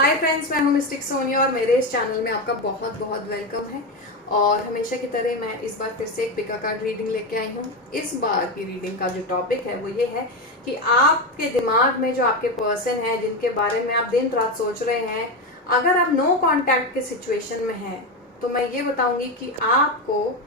Hi friends, मैं हूं mistake Sonia और मेरे इस चैनल में आपका बहुत बहुत वेलकम है। और हमेशा की तरह मैं इस बार फिर से एक पिका कार्ड रीडिंग लेके आई हूं। इस बार की रीडिंग का जो टॉपिक है वो ये है कि आपके दिमाग में जो आपके पर्सन है जिनके बारे में आप दिन रात सोच रहे हैं, अगर आप नो कांटेक्ट के सिचुएशन में हैं तो मैं ये बताऊंगी कि आपको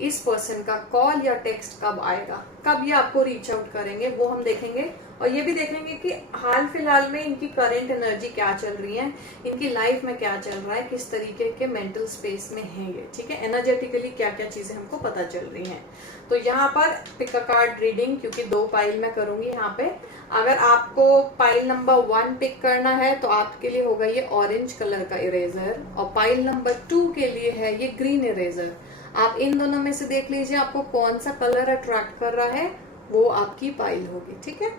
इस पर्सन का कॉल या टेक्स्ट कब आएगा, कब ये आपको रीच आउट करेंगे, वो हम देखेंगे। और ये भी देखेंगे कि हाल फिलहाल में इनकी करंट एनर्जी क्या चल रही है, इनकी लाइफ में क्या चल रहा है, किस तरीके के मेंटल स्पेस में है ये, ठीक है। एनर्जेटिकली क्या क्या चीजें हमको पता चल रही हैं। तो यहाँ पर पिक अ कार्ड रीडिंग, क्योंकि 2 पाइल मैं करूंगी यहाँ पे। अगर आपको पाइल नंबर 1 पिक करना है तो आपके लिए होगा ये ऑरेंज कलर का इरेजर, और पाइल नंबर 2 के लिए है ये ग्रीन इरेजर। आप इन दोनों में से देख लीजिए आपको कौन सा कलर अट्रैक्ट कर रहा है, वो आपकी पाइल होगी, ठीक है।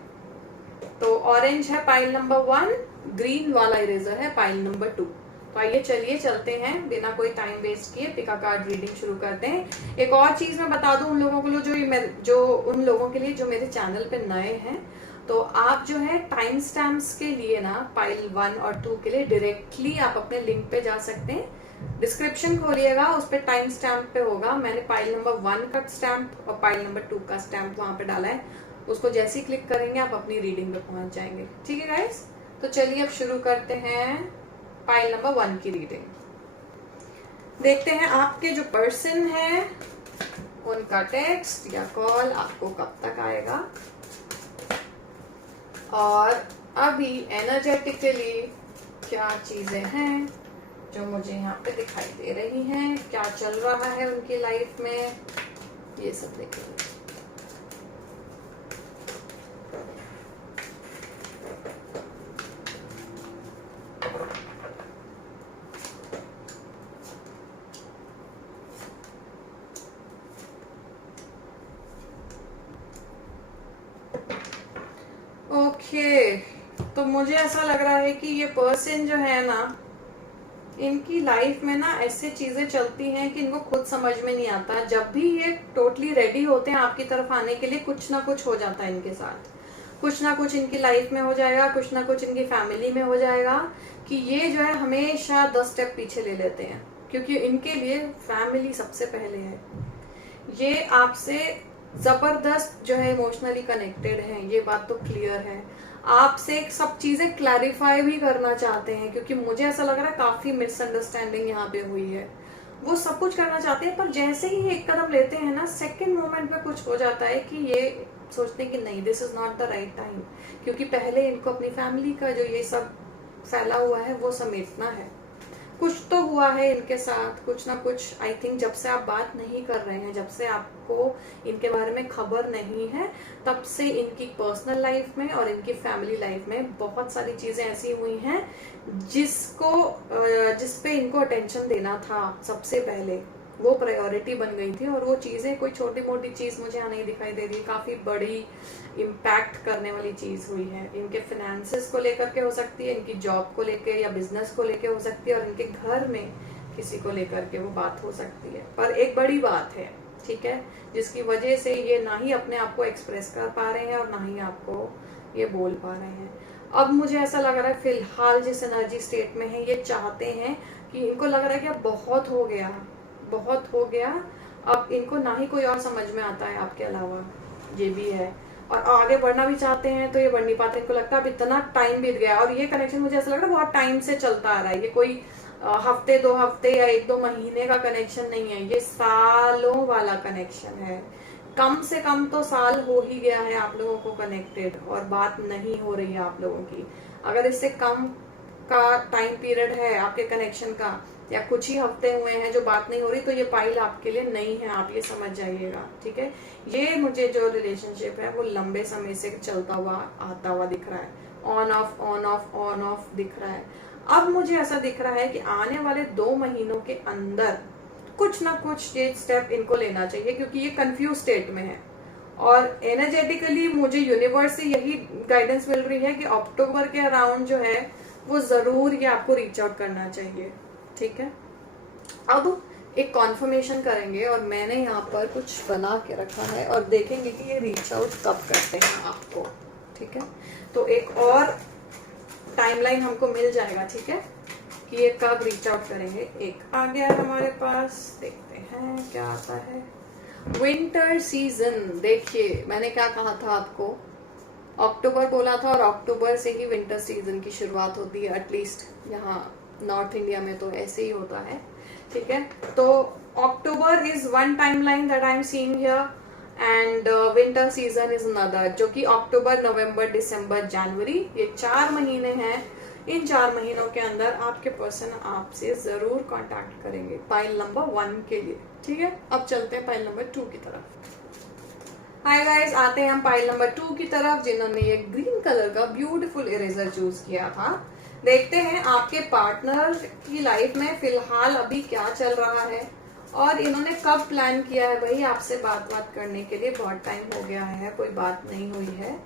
तो ऑरेंज है पाइल नंबर 1, ग्रीन वाला इरेजर है पाइल नंबर 2। तो आइए चलिए चलते हैं, बिना कोई टाइम वेस्ट किए पिका कार्ड रीडिंग शुरू करते हैं। एक और चीज मैं बता दूं उन लोगों को उन लोगों के लिए जो मेरे चैनल पे नए हैं, तो आप जो है टाइम स्टैम्प्स के लिए ना पाइल 1 और 2 के लिए डायरेक्टली आप अपने लिंक पे जा सकते हैं। डिस्क्रिप्शन खोलिएगा, उस पर टाइम स्टैम्प पे होगा। मैंने पाइल नंबर 1 का स्टैम्प और पाइल नंबर 2 का स्टैम्प वहां पे डाला है। उसको जैसे ही क्लिक करेंगे आप अपनी रीडिंग पे पहुंच जाएंगे, ठीक है गाइस। तो चलिए अब शुरू करते हैं पाइल नंबर 1 की रीडिंग। देखते हैं आपके जो पर्सन है उनका टेक्स्ट या कॉल आपको कब तक आएगा, और अभी एनर्जेटिकली क्या चीजें हैं जो मुझे यहाँ पे दिखाई दे रही हैं, क्या चल रहा है उनकी लाइफ में, ये सब देखेंगे। ओके, तो मुझे ऐसा लग रहा है कि ये पर्सन जो है ना, इनकी लाइफ में ना ऐसे चीजें चलती हैं कि इनको खुद समझ में नहीं आता। जब भी ये टोटली रेडी होते हैं आपकी तरफ आने के लिए, कुछ ना कुछ हो जाता है इनके साथ। कुछ ना कुछ इनकी लाइफ में हो जाएगा, कुछ ना कुछ इनकी फैमिली में हो जाएगा कि ये जो है हमेशा 10 स्टेप पीछे ले लेते हैं, क्योंकि इनके लिए फैमिली सबसे पहले है। ये आपसे जबरदस्त जो है इमोशनली कनेक्टेड है, ये बात तो क्लियर है। आपसे सब चीजें क्लैरिफाई भी करना चाहते हैं, क्योंकि मुझे ऐसा लग रहा है काफी मिसअंडरस्टैंडिंग यहाँ पे हुई है। वो सब कुछ करना चाहते हैं, पर जैसे ही एक कदम लेते हैं ना, सेकंड मोमेंट में कुछ हो जाता है कि ये सोचते हैं कि नहीं, this is not the right time, क्योंकि पहले इनको अपनी फैमिली का जो ये सब फैला हुआ है वो समेटना है। कुछ तो हुआ है इनके साथ, कुछ ना कुछ। आई थिंक जब से आप बात नहीं कर रहे हैं, जब से आपको इनके बारे में खबर नहीं है, तब से इनकी पर्सनल लाइफ में और इनकी फैमिली लाइफ में बहुत सारी चीजें ऐसी हुई हैं जिस पे इनको अटेंशन देना था सबसे पहले, वो प्रायोरिटी बन गई थी। और वो चीजें कोई छोटी मोटी चीज मुझे यहाँ नहीं दिखाई दे रही, काफी बड़ी इम्पैक्ट करने वाली चीज हुई है। इनके फाइनेंसेस को लेकर के हो सकती है, इनकी जॉब को लेकर या बिजनेस को लेकर हो सकती है, और इनके घर में किसी को लेकर के वो बात हो सकती है। पर एक बड़ी बात है, ठीक है, जिसकी वजह से ये ना ही अपने आप को एक्सप्रेस कर पा रहे हैं और ना ही आपको ये बोल पा रहे हैं। अब मुझे ऐसा लग रहा है फिलहाल जिस एनर्जी स्टेट में है, ये चाहते हैं कि इनको लग रहा है कि अब बहुत हो गया, बहुत हो गया, अब इनको ना ही कोई और समझ में आता है आपके अलावा, ये भी है। और आगे बढ़ना भी चाहते हैं तो ये बढ़ नहीं पाते, इनको लगता है अब इतना टाइम बीत गया। और ये कनेक्शन मुझे ऐसा लग रहा है बहुत टाइम से चलता आ रहा है, ये कोई हफ्ते 2 हफ्ते या 1-2 महीने का कनेक्शन नहीं है, ये सालों वाला कनेक्शन है। कम से कम तो साल हो ही गया है आप लोगों को कनेक्टेड, और बात नहीं हो रही है आप लोगों की। अगर इससे कम का टाइम पीरियड है आपके कनेक्शन का, या कुछ ही हफ्ते हुए हैं जो बात नहीं हो रही, तो ये पाइल आपके लिए नहीं है, आप ये समझ जाइएगा, ठीक है। ये मुझे जो रिलेशनशिप है वो लंबे समय से चलता हुआ आता हुआ दिख रहा है, on off on off on off दिख रहा है। अब मुझे ऐसा दिख रहा है कि आने वाले 2 महीनों के अंदर कुछ ना कुछ ये स्टेप इनको लेना चाहिए, क्योंकि ये कंफ्यूज स्टेट में है। और एनर्जेटिकली मुझे यूनिवर्स से यही गाइडेंस मिल रही है कि अक्टूबर के अराउंड जो है वो जरूर ये आपको रीच आउट करना चाहिए, ठीक है। अब एक कॉन्फर्मेशन करेंगे, और मैंने यहाँ पर कुछ बना के रखा है, और देखेंगे कि ये रीच आउट कब करते हैं आपको, ठीक है। तो एक और टाइमलाइन हमको मिल जाएगा, ठीक है, कि ये कब रीच आउट करेंगे। एक आ गया हमारे पास, देखते हैं क्या आता है। विंटर सीजन, देखिए मैंने क्या कहा था आपको, अक्टूबर बोला था, और अक्टूबर से ही विंटर सीजन की शुरुआत होती है, एटलीस्ट यहाँ नॉर्थ इंडिया में तो ऐसे ही होता है, ठीक है। तो October is one timeline that I am seeing here, and winter season is another, जो कि अक्टूबर, नवंबर, दिसंबर, जनवरी, ये 4 महीने हैं। इन 4 महीनों के अंदर आपके पर्सन आपसे जरूर कांटेक्ट करेंगे पाइल नंबर 1 के लिए, ठीक है। अब चलते हैं पाइल नंबर 2 की तरफ। हाय गाइस, आते हैं हम पाइल नंबर 2 की तरफ, जिन्होंने ये ग्रीन कलर का ब्यूटीफुल इरेजर चूज किया था। देखते हैं आपके पार्टनर की लाइफ में फिलहाल अभी क्या चल रहा है, और इन्होंने कब प्लान किया है भाई आपसे बात करने के लिए। बहुत टाइम हो गया है, कोई बात नहीं हुई है,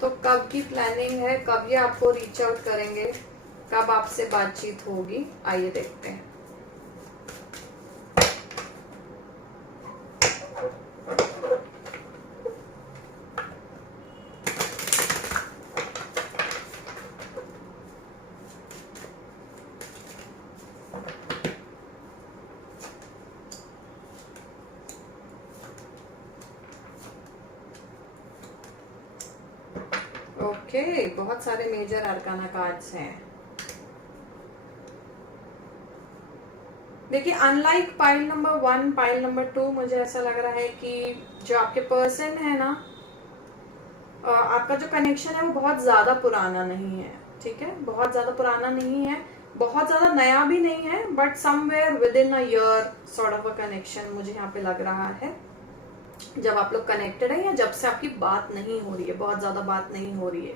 तो कब की प्लानिंग है, कब ये आपको रीच आउट करेंगे, कब आपसे बातचीत होगी, आइए देखते हैं। ओके, बहुत सारे मेजर अरकाना कार्ड्स हैं। देखिए, unlike pile number 1, pile number 2, मुझे ऐसा लग रहा है कि जो आपके पर्सन है ना, आपका जो कनेक्शन है वो बहुत ज्यादा पुराना नहीं है, ठीक है, बहुत ज्यादा पुराना नहीं है, बहुत ज्यादा नया भी नहीं है, but somewhere with in a year sort of a connection मुझे यहाँ पे लग रहा है। जब आप लोग कनेक्टेड है या जब से आपकी बात नहीं हो रही है, बहुत ज्यादा बात नहीं हो रही है।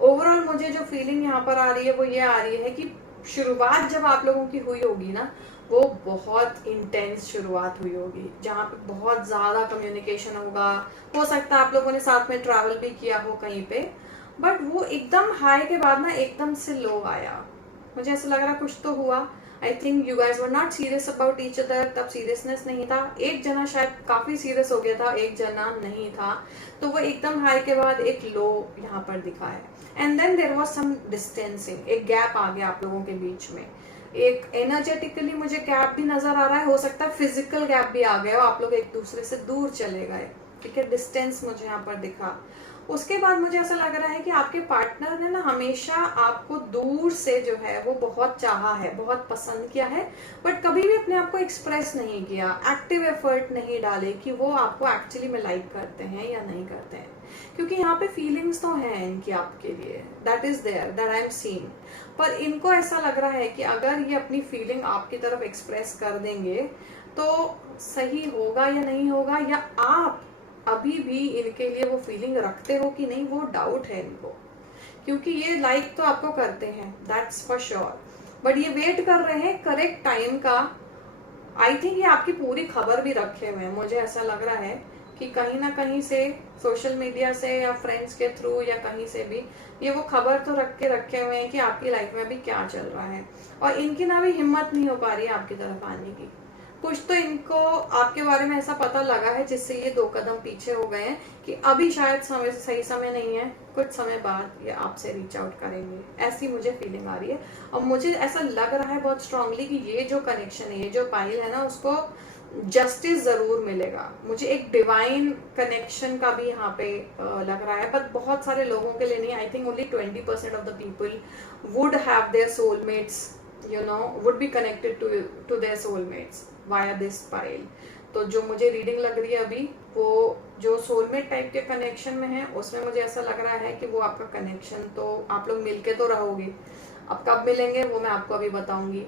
ओवरऑल मुझे जो फीलिंग यहाँ पर आ रही है वो ये आ रही है कि शुरुआत जब आप लोगों की हुई होगी ना, वो बहुत इंटेंस शुरुआत हुई होगी, जहाँ पे बहुत ज्यादा कम्युनिकेशन होगा। हो सकता है आप लोगों ने साथ में ट्रैवल भी किया हो कहीं पे, बट वो एकदम हाई के बाद ना एकदम से लो आया। मुझे ऐसा लग रहा कुछ तो हुआ। I think you guys were not serious about each other, तब सीरियसनेस नहीं था। एक जना शायद काफी सीरियस हो गया था, एक जना नहीं था, तो वो एकदम हाई के बाद एक लो यहाँ पर दिखा है। And then there was some distancing, एक गैप आ गया आप लोगों के बीच में। एक एनर्जेटिकली मुझे गैप भी नजर आ रहा है, हो सकता है फिजिकल गैप भी आ गया हो, आप लोग एक दूसरे से दूर चले गए, ठीक है, डिस्टेंस मुझे यहाँ पर दिखा। उसके बाद मुझे ऐसा लग रहा है कि आपके पार्टनर ने ना हमेशा आपको दूर से जो है वो बहुत चाहा है, बहुत पसंद किया है, बट कभी भी अपने आप को एक्सप्रेस नहीं किया, एक्टिव एफर्ट नहीं डाले कि वो आपको एक्चुअली में लाइक करते हैं या नहीं करते हैं। क्योंकि यहाँ पे फीलिंग्स तो हैं इनकी आपके लिए, that is there, that I am seeing. पर इनको ऐसा लग रहा है कि अगर ये अपनी फीलिंग आपकी तरफ एक्सप्रेस कर देंगे तो सही होगा या नहीं होगा, या आप अभी भी इनके लिए वो फीलिंग रखते हो कि नहीं, वो डाउट है इनको। क्योंकि ये लाइक तो आपको करते हैं, दैट्स फॉर श्योर, बट ये वेट कर रहे हैं करेक्ट टाइम का। आई थिंक ये आपकी पूरी खबर भी रखे हुए हैं, मुझे ऐसा लग रहा है कि कहीं ना कहीं से, सोशल मीडिया से या फ्रेंड्स के थ्रू या कहीं से भी, ये वो खबर तो रखे हुए हैं कि आपकी लाइफ में भी क्या चल रहा है। और इनकी ना भी हिम्मत नहीं हो पा रही है आपकी तरफ आने की। कुछ तो इनको आपके बारे में ऐसा पता लगा है जिससे ये 2 कदम पीछे हो गए हैं कि अभी शायद समय सही समय नहीं है, कुछ समय बाद ये आपसे रीच आउट करेंगे, ऐसी मुझे फीलिंग आ रही है। और मुझे ऐसा लग रहा है बहुत स्ट्रांगली कि ये जो कनेक्शन है, ये जो पाइल है ना, उसको जस्टिस जरूर मिलेगा। मुझे एक डिवाइन कनेक्शन का भी यहाँ पे लग रहा है, पर बहुत सारे लोगों के लिए नहीं। I think only 20% of the people would have their soulmates, you know, would be connected to their soulmates via this pile. तो जो मुझे रीडिंग लग रही है अभी, वो जो सोलमेट टाइप के कनेक्शन में है, उसमें मुझे ऐसा लग रहा है कि वो आपका कनेक्शन, तो आप लोग मिलके तो रहोगे, अब कब मिलेंगे वो मैं आपको अभी बताऊंगी।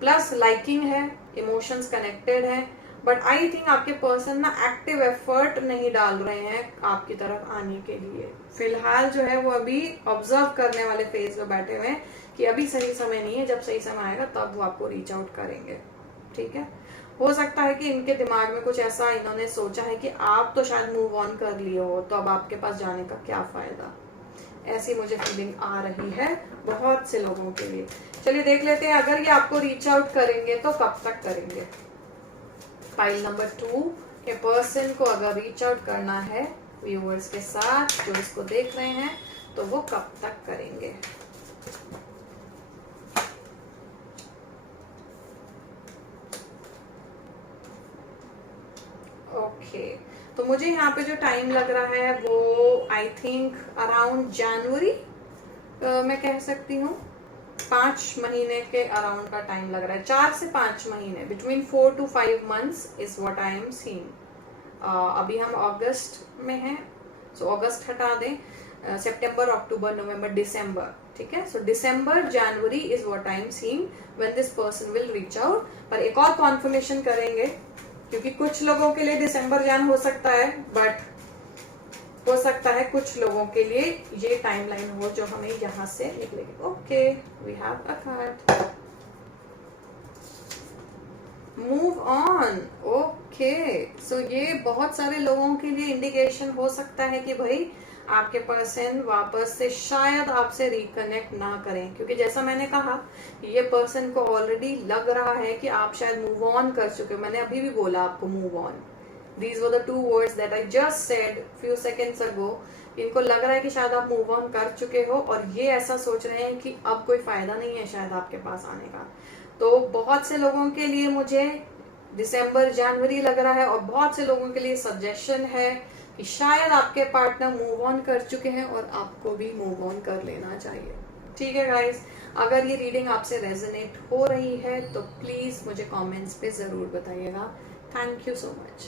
प्लस लाइकिंग है, इमोशंस कनेक्टेड है, बट आई थिंक आपके पर्सन ना एक्टिव एफर्ट नहीं डाल रहे हैं आपकी तरफ आने के लिए। फिलहाल जो है वो अभी ऑब्जर्व करने वाले फेज में बैठे हुए हैं कि अभी सही समय नहीं है, जब सही समय आएगा तब वो आपको रीच आउट करेंगे, ठीक है। हो सकता है कि इनके दिमाग में कुछ ऐसा इन्होंने सोचा है कि आप तो शायद मूव ऑन कर लिए हो, तो अब आपके पास जाने का क्या फायदा, ऐसी मुझे फीलिंग आ रही है बहुत से लोगों के लिए। चलिए देख लेते हैं, अगर ये आपको रीच आउट करेंगे तो कब तक करेंगे। पाइल नंबर 2 के पर्सन को अगर रीच आउट करना है व्यूअर्स के साथ जो इसको देख रहे हैं, तो वो कब तक करेंगे। ओके, तो मुझे यहाँ पे जो टाइम लग रहा है वो आई थिंक अराउंड जनवरी, मैं कह सकती हूँ 5 महीने के अराउंड का टाइम लग रहा है, 4 से 5 महीने, between 4 to 5 months is what I am seeing. अभी हम अगस्त में हैं, सो अगस्त हटा दें, सितंबर, अक्टूबर, नवंबर, दिसंबर, ठीक है। So December January is what I am seeing when this person will reach out. पर एक और कॉन्फर्मेशन करेंगे, क्योंकि कुछ लोगों के लिए दिसंबर जान हो सकता है, बट हो सकता है कुछ लोगों के लिए ये टाइमलाइन हो जो हमें यहां से निकलेगी। Okay, we have a card, move on. Okay, so ये बहुत सारे लोगों के लिए इंडिकेशन हो सकता है कि भाई आपके पर्सन वापस से शायद आपसे रिकनेक्ट ना करें, क्योंकि जैसा मैंने कहा ये पर्सन को ऑलरेडी लग रहा है कि आप शायद मूव ऑन कर चुके हो। मैंने अभी भी बोला आपको move on, these were the 2 words that I just said few seconds ago। इनको लग रहा है कि शायद आप मूव ऑन कर चुके हो और ये ऐसा सोच रहे हैं कि अब कोई फायदा नहीं है शायद आपके पास आने का। तो बहुत से लोगों के लिए मुझे दिसंबर जनवरी लग रहा है, और बहुत से लोगों के लिए सजेशन है कि शायद आपके पार्टनर मूव ऑन कर चुके हैं और आपको भी मूव ऑन कर लेना चाहिए। ठीक है गाइस, अगर ये रीडिंग आपसे रेजोनेट हो रही है तो प्लीज मुझे कमेंट्स पे जरूर बताइएगा। Thank you so much.